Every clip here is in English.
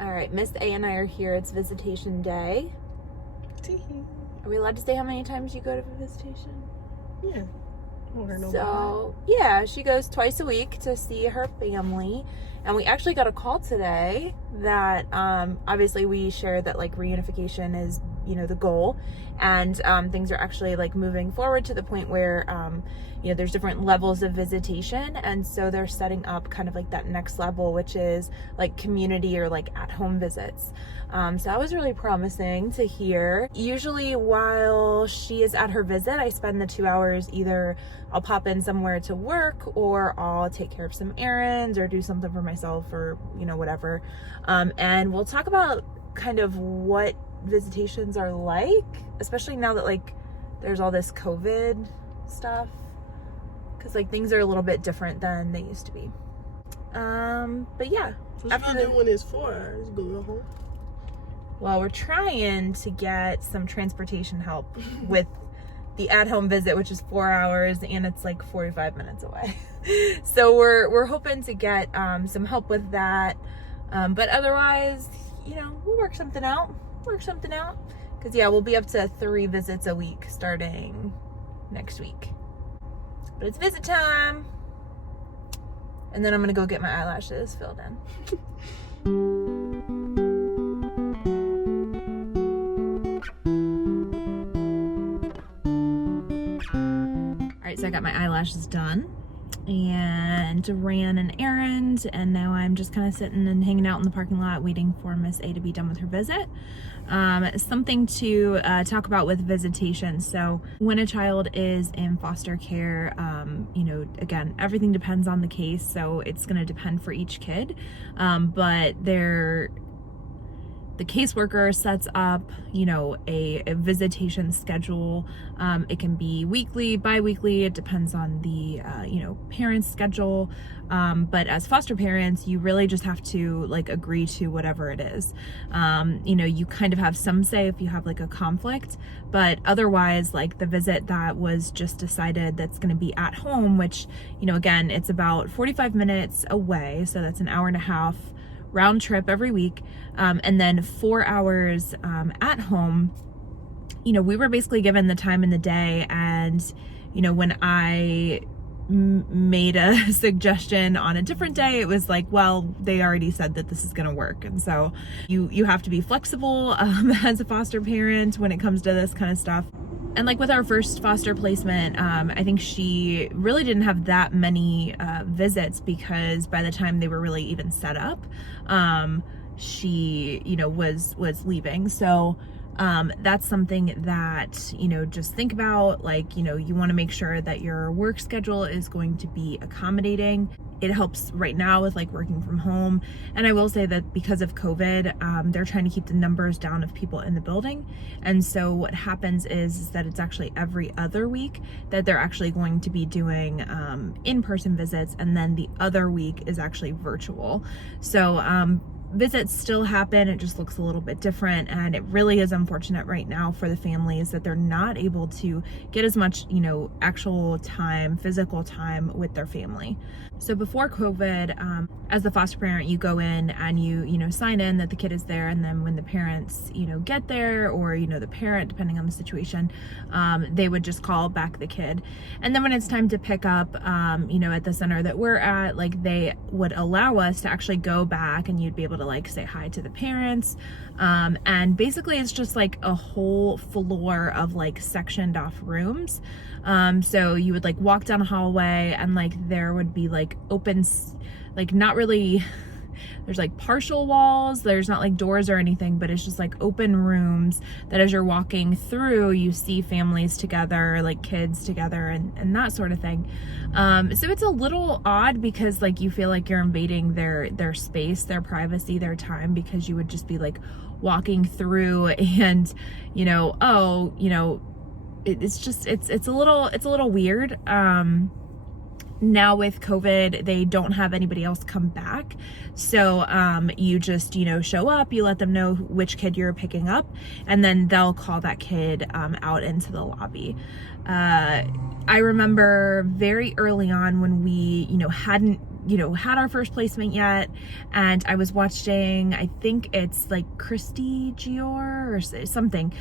All right, Miss A and I are here. It's visitation day. Are we allowed to say how many times you go to visitation? Yeah. So, yeah, she goes twice a week to see her family. And we actually got a call today that obviously we share that like reunification is, the goal. And things are actually like moving forward to the point where, there's different levels of visitation. And so they're setting up kind of like that next level, which is like community or like at-home visits. So that was really promising to hear. Usually while she is at her visit, I spend the 2 hours either I'll pop in somewhere to work or I'll take care of some errands or do something for myself or, whatever. And we'll talk about kind of what visitations are like, especially now that like there's all this COVID stuff, because like things are a little bit different than they used to be. But yeah. So what you do when it's 4 hours? Go home? Well, we're trying to get some transportation help with the at-home visit, which is 4 hours, and it's like 45 minutes away. So we're hoping to get some help with that. But otherwise, we'll work something out. Because, we'll be up to 3 visits a week starting next week. But it's visit time. And then I'm going to go get my eyelashes filled in. So I got my eyelashes done and ran an errand, and now I'm just kind of sitting and hanging out in the parking lot waiting for Miss A to be done with her visit. Something to talk about with visitation. So when a child is in foster care, again, everything depends on the case, so it's going to depend for each kid, but the caseworker sets up, a visitation schedule. It can be weekly, bi-weekly. It depends on the, parent's schedule. But as foster parents, you really just have to like agree to whatever it is. You kind of have some say if you have like a conflict, but otherwise like the visit that was just decided that's going to be at home, which, again, it's about 45 minutes away. So that's an hour and a half round trip every week, and then 4 hours at home. We were basically given the time in the day, and when I made a suggestion on a different day, it was like, well, they already said that this is going to work. And so you have to be flexible as a foster parent when it comes to this kind of stuff. And like with our first foster placement, I think she really didn't have that many visits, because by the time they were really even set up, she, was leaving. So that's something that, just think about, like, you want to make sure that your work schedule is going to be accommodating. It helps right now with like working from home. And I will say that because of COVID, they're trying to keep the numbers down of people in the building. And so what happens is that it's actually every other week that they're actually going to be doing in-person visits. And then the other week is actually virtual. So visits still happen. It just looks a little bit different, and it really is unfortunate right now for the families that they're not able to get as much, actual time, physical time with their family. So before COVID, as the foster parent, you go in and you sign in that the kid is there, and then when the parents, get there, or the parent, depending on the situation, they would just call back the kid. And then when it's time to pick up, at the center that we're at, like they would allow us to actually go back, and you'd be able to like say hi to the parents, and basically it's just like a whole floor of like sectioned off rooms. So you would like walk down a hallway, and like there would be like open, like not really, there's like partial walls, there's not like doors or anything, but it's just like open rooms that as you're walking through, you see families together, like kids together, and that sort of thing. So it's a little odd, because like you feel like you're invading their space, their privacy, their time, because you would just be like walking through, and it's a little weird. Now with COVID, they don't have anybody else come back. So you just, show up, you let them know which kid you're picking up, and then they'll call that kid out into the lobby. I remember very early on when we, hadn't had our first placement yet, and I was watching, I think it's like Christy Gior or something.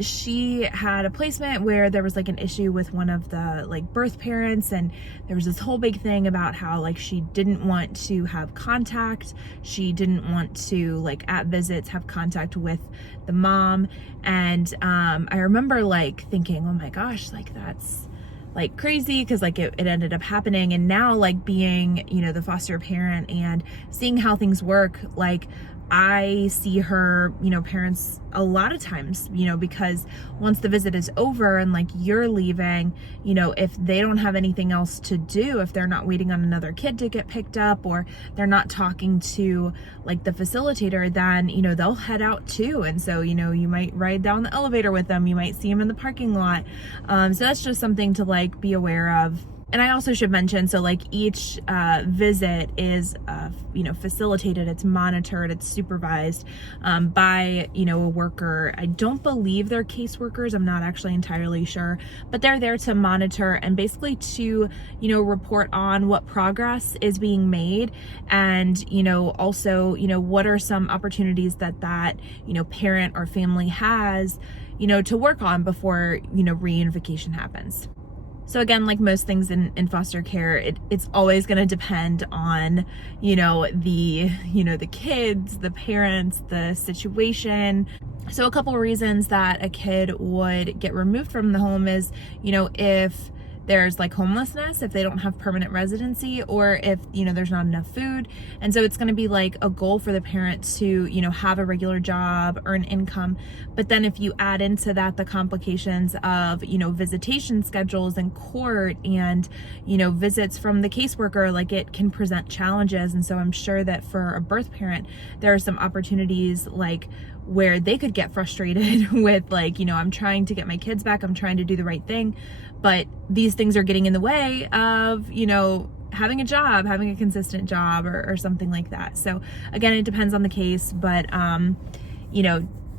She had a placement where there was like an issue with one of the like birth parents, and there was this whole big thing about how like she didn't want to have contact. She didn't want to like at visits have contact with the mom. And I remember like thinking, oh my gosh, like that's like crazy, because like it ended up happening. And now like being the foster parent and seeing how things work, like I see her parents a lot of times, because once the visit is over and like you're leaving, if they don't have anything else to do, if they're not waiting on another kid to get picked up, or they're not talking to like the facilitator, then they'll head out too. And so you might ride down the elevator with them, you might see them in the parking lot. So that's just something to like be aware of. And I also should mention, so like each visit is, facilitated, it's monitored, it's supervised by, a worker. I don't believe they're caseworkers. I'm not actually entirely sure, but they're there to monitor and basically to, report on what progress is being made. And, also, what are some opportunities that parent or family has, to work on before, reunification happens. So again, like most things in foster care, it's always going to depend on, the kids, the parents, the situation. So a couple of reasons that a kid would get removed from the home is, if there's like homelessness, if they don't have permanent residency, or if, there's not enough food. And so it's going to be like a goal for the parent to, have a regular job, earn income. But then if you add into that the complications of, visitation schedules in court and, visits from the caseworker, like it can present challenges. And so I'm sure that for a birth parent, there are some opportunities like where they could get frustrated with like, I'm trying to get my kids back, I'm trying to do the right thing, but these things are getting in the way of, having a job, having a consistent job or something like that. So again, it depends on the case, but,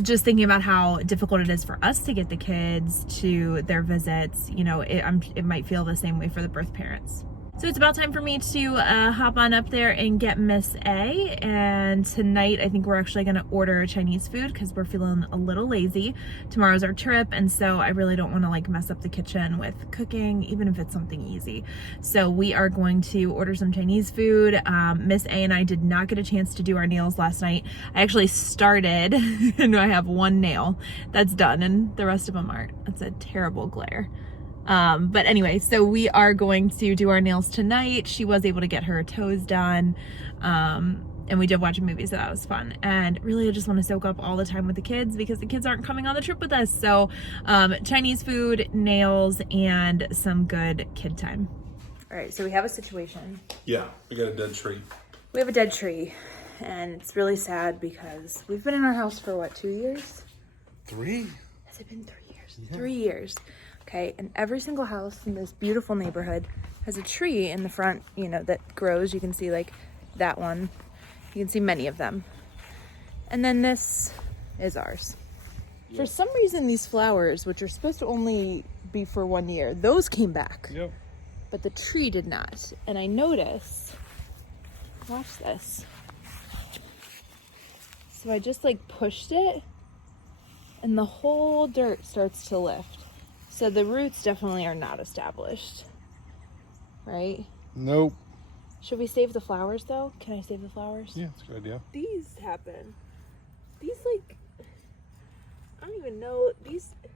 just thinking about how difficult it is for us to get the kids to their visits, it might feel the same way for the birth parents. So it's about time for me to hop on up there and get Miss A. And tonight, I think we're actually going to order Chinese food because we're feeling a little lazy. Tomorrow's our trip, and so I really don't want to like mess up the kitchen with cooking, even if it's something easy. So we are going to order some Chinese food. Miss A and I did not get a chance to do our nails last night. I actually started, and I have one nail that's done, and the rest of them aren't. That's a terrible glare. But anyway, so we are going to do our nails tonight. She was able to get her toes done. And we did watch a movie, so that was fun. And really, I just want to soak up all the time with the kids because the kids aren't coming on the trip with us. So, Chinese food, nails, and some good kid time. All right, so we have a situation. Yeah, we got a dead tree. We have a dead tree, and it's really sad because we've been in our house for what, 2 years? 3? Has it been 3 years? Yeah. 3 years. Okay, and every single house in this beautiful neighborhood has a tree in the front, that grows. You can see like that one. You can see many of them. And then this is ours. Yep. For some reason, these flowers, which are supposed to only be for 1 year, those came back. Yep. But the tree did not. And I noticed, watch this. So I just like pushed it and the whole dirt starts to lift. So the roots definitely are not established, right? Nope. Should we save the flowers though? Can I save the flowers? Yeah, that's a good idea. These happen. These like, I don't even know, these, I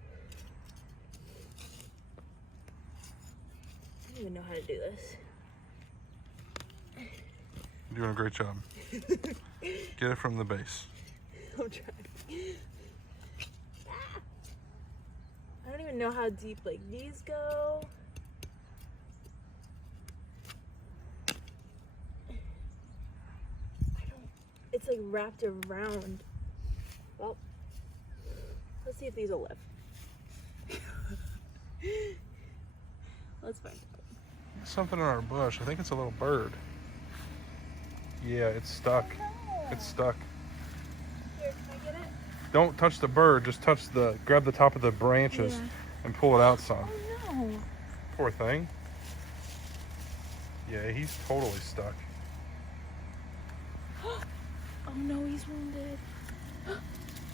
don't even know how to do this. You're doing a great job. Get it from the base. I'm trying. I don't even know how deep like these go. It's like wrapped around. Well, let's see if these will live. Let's find out. Something in our bush. I think it's a little bird. Yeah, it's stuck. Oh, no. It's stuck. Here, can I get it? Don't touch the bird. Just grab the top of the branches and pull it out some. Oh no. Poor thing. Yeah, he's totally stuck. Oh no, he's wounded.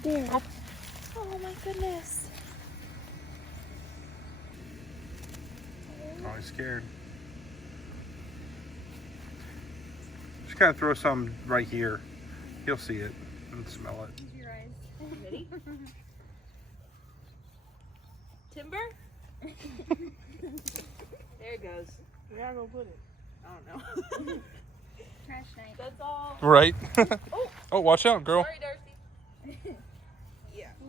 There. Oh my goodness. Oh, he's scared. Just kind of throw some right here. He'll see it and smell it. Use your eyes. Ready? Timber? There it goes. Where I gonna put it? I don't know. Trash night. That's all. Right. Oh, watch out, girl. Sorry, Darcy.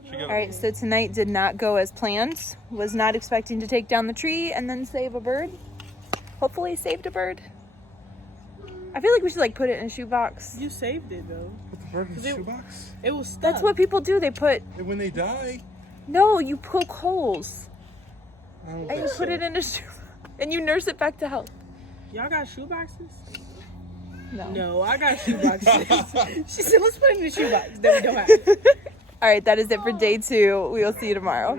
She got All right, so tonight did not go as planned. Was not expecting to take down the tree and then save a bird. Hopefully saved a bird. I feel like we should like put it in a shoebox. You saved it though. Put the bird in the It- shoebox. It was stuck. That's what people do. They put, And when they die, no, you poke holes I don't and think you put so. it in a shoebox and you nurse it back to health. Y'all got shoe boxes? No. No, I got shoe boxes. She said, let's put it in the shoe box that we don't have. All right, that is it for day 2. We will see you tomorrow.